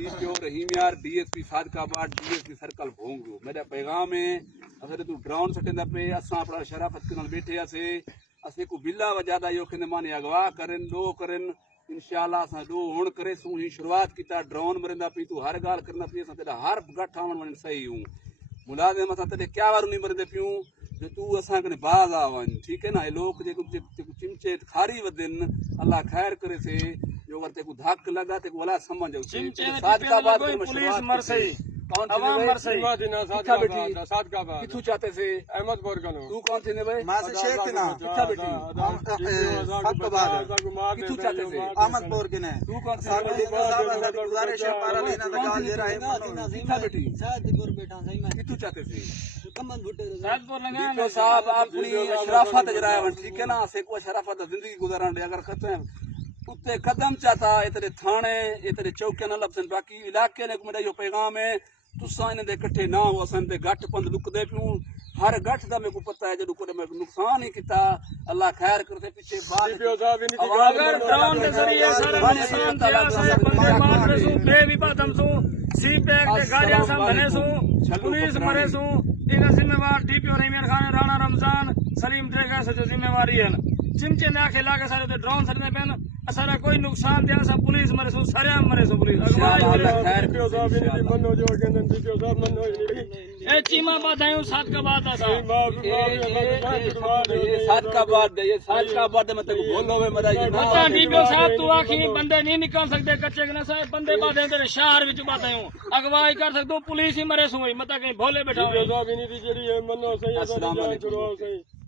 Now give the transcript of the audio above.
DPO रहीम यार DSP Sadiqabad DSP circle भोंगो मेरा पैगाम है अगर तू ड्रोन सटेंदा पे असा अपना शराफत के नाल बैठे असे असे को बिल्ला वजादा यो खंदे माने अगवा करन दो करन इंशाल्लाह असा दो हुण करे सू ही शुरुआत कीता ड्रोन मरंदा पी तू हर गाल करना पी असा तेरा हर गठ आवन वन सही हूं मुलाजिम असा तेरे क्या वारू नहीं मरंदे पियूं जो तू असा कने बाज आवन ठीक है ना ये लोग जे चिमचे खारी वदन अल्लाह खैर करे से जो अगर तेको धक लगा तेको वला समझ सादकाबाद में पुलिस मर सही अवाम मर सही किथा बेटी सादकाबाद किथु चाहते से अहमदपुर कनो तू कौन थे ने भाई मां से शेख ना किथा बेटी सादकाबाद किथु चाहते से अहमदपुर के ने तू कौन से साहब गुजारिश है पारा लेना लगा दे रहा है किथा बेटी सादपुर बैठा सही मैं किथु चाहते से कमन भुट्टे सादपुर लगा तो साहब अपनी शराफत जराया ठीक है ना से को शराफत जिंदगी गुजारन दे अगर खत्म उत्ते कदम चाहता इतने थाने इतने चौके न लपसन बाकी इलाके ने मेरा यो पैगाम है तुसा इन दे इकट्ठे ना हो असन दे गठ पंद लुकदे पियूं हर गठ दा मेरे को पता है जदों कोई मैं नुकसान ही किता अल्लाह खैर करते पीछे बात अगर ड्रोन के जरिए सारा नुकसान दिया से बंदे मार में सु बेविवादम सु सी पैक के गाड़ियां सब बने सु पुलिस मरे सु इन जिम्मेवार डीपीओ रहीम खान राणा रमजान सलीम देगा से जो जिम्मेवारी है चिमचे ना खिला के सारे ड्रोन सर में पेन सारा कोई नुकसान दिया सब पुलिस मरे सो सारे मरे सो पुलिस खैर डीपीओ साहब इनी मनो जो कहंदन डीपीओ साहब मनो ए चीमा बाधायूं सादकाबाद असा सादकाबाद में तेको बोलो वे मरा ये डीपीओ साहब तू आखी बंदे नहीं निकाल सकते कच्चे के ना साहब बंदे बाधे तेरे शहर विच बाधायूं अगवाई कर सकदो पुलिस ही मरे सो मता कहीं भोले बैठा डीपीओ साहब इनी दी जेडी मनो सही अस्सलाम वालेकुम